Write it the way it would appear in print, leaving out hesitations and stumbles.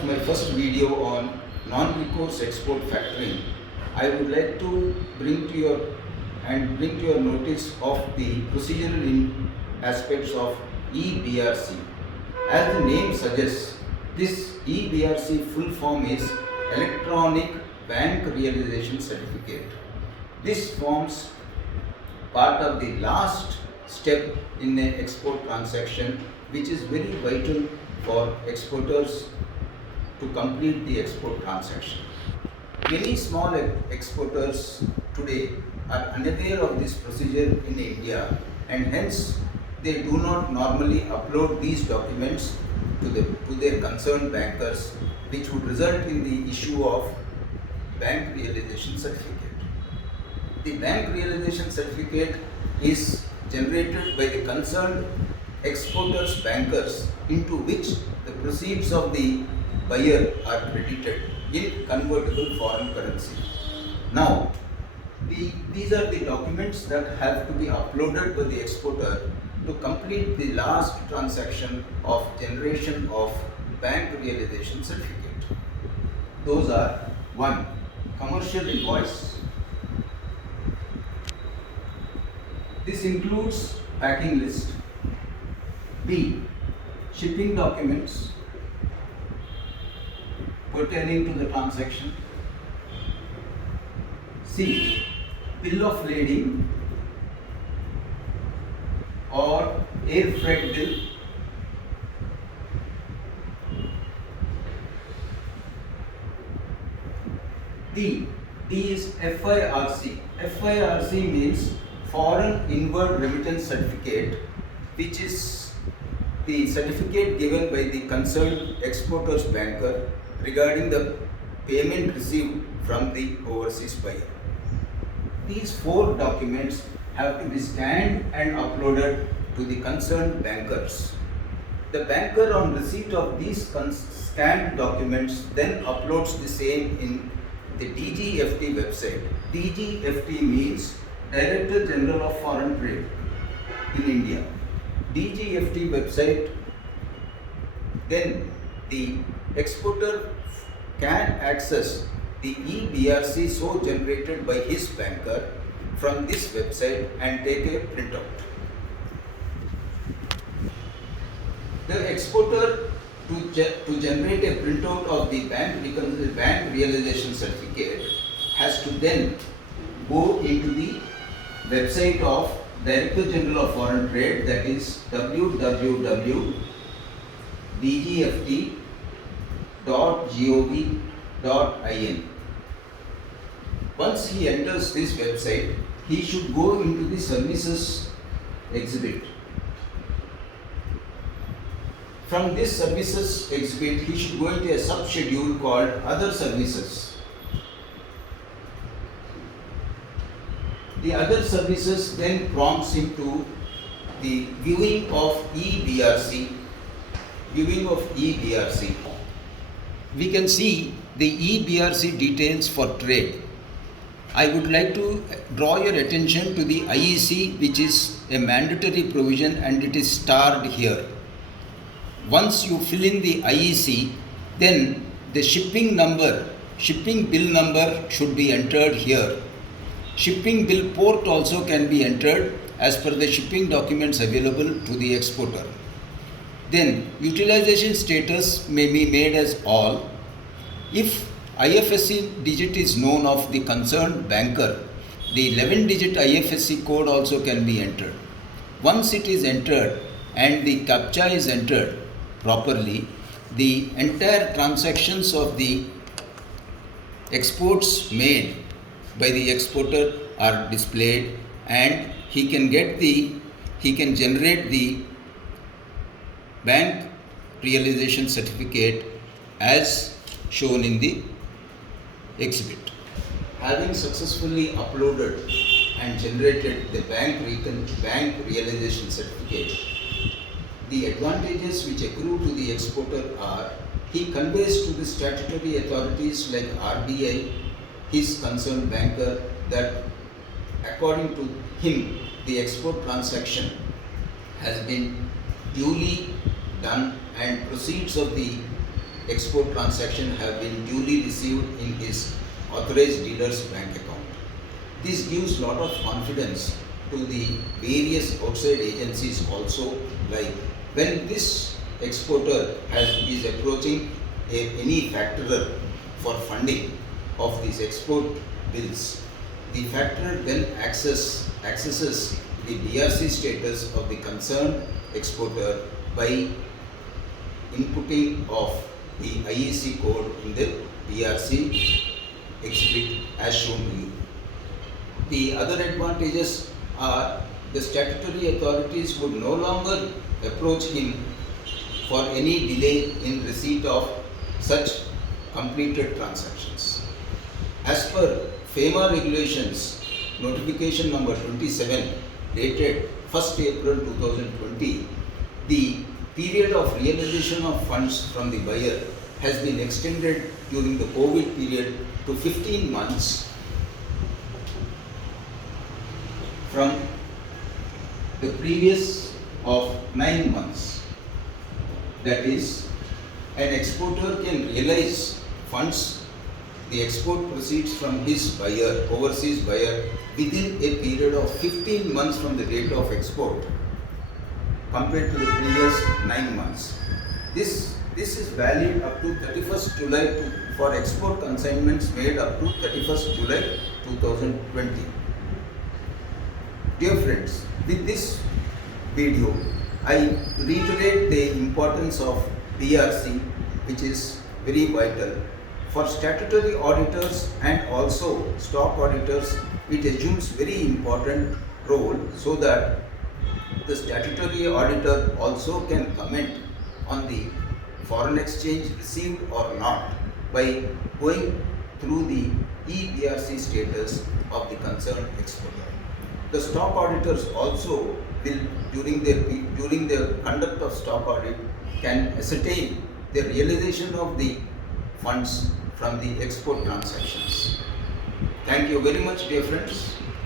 of my first video on non-recourse export factoring, I would like to bring to your notice of the procedural aspects of EBRC. As the name suggests, this EBRC full form is Electronic Bank Realization Certificate. This forms part of the last step in an export transaction, which is very vital for exporters to complete the export transaction. Many small exporters today are unaware of this procedure in India, and hence they do not normally upload these documents to their concerned bankers, which would result in the issue of bank realization certificate. The bank realization certificate is generated by the concerned exporters' bankers, into which the proceeds of the buyer are credited in convertible foreign currency. Now, these are the documents that have to be uploaded by the exporter to complete the last transaction of generation of bank realization certificate. Those are: 1. Commercial invoice. This includes packing list. B. Shipping documents pertaining to the transaction. C. Bill of lading or air freight bill. D is FIRC. FIRC means Foreign Inward Remittance Certificate, which is the certificate given by the concerned exporter's banker regarding the payment received from the overseas buyer. These 4 documents have to be scanned and uploaded to the concerned bankers. The banker, on receipt of these scanned documents, then uploads the same in the DGFT website. DGFT means Director General of Foreign Trade in India. DGFT website, then the exporter can access the EBRC so generated by his banker from this website and take a printout. The exporter, to generate a printout of the bank realization certificate, has to then go into the website of Director General of Foreign Trade, that is www.dgft.gov.in. Once he enters this website, he should go into the services exhibit. From this services exhibit, he should go into a sub-schedule called Other Services. The other services then prompts him to the viewing of EBRC. We can see the EBRC details for trade. I would like to draw your attention to the IEC, which is a mandatory provision, and it is starred here. Once you fill in the IEC, then the shipping bill number should be entered here. Shipping bill port also can be entered as per the shipping documents available to the exporter. Then utilization status may be made as all. If IFSC digit is known of the concerned banker, the 11-digit IFSC code also can be entered. Once it is entered and the CAPTCHA is entered properly, the entire transactions of the exports made by the exporter are displayed, and he can generate the bank realization certificate as shown in the exhibit. Having successfully uploaded and generated the bank realization certificate, the advantages which accrue to the exporter are: he conveys to the statutory authorities like RBI, his concerned banker, that according to him the export transaction has been duly done and proceeds of the export transaction have been duly received in his authorized dealer's bank account. This gives lot of confidence to the various outside agencies also, like when this exporter is approaching any factorer for funding of these export bills, the factorer then accesses the DRC status of the concerned exporter by inputting of the IEC code in the DRC exhibit as shown to you. The other advantages are the statutory authorities would no longer approach him for any delay in receipt of such completed transactions. As per FEMA regulations, notification number 27 dated 1st April 2020, the period of realization of funds from the buyer has been extended during the COVID period to 15 months from the previous of 9 months. That is, an exporter can realize funds, the export proceeds from his buyer, overseas buyer, within a period of 15 months from the date of export compared to the previous 9 months. This is valid up to 31st July for export consignments made up to 31st July 2020. Dear friends, with this video, I reiterate the importance of DRC, which is very vital. For statutory auditors and also stock auditors, it assumes very important role so that the statutory auditor also can comment on the foreign exchange received or not by going through the eDRC status of the concerned exporter. The stock auditors also will, during their conduct of stock audit, can ascertain the realization of the funds from the export transactions. Thank you very much, dear friends.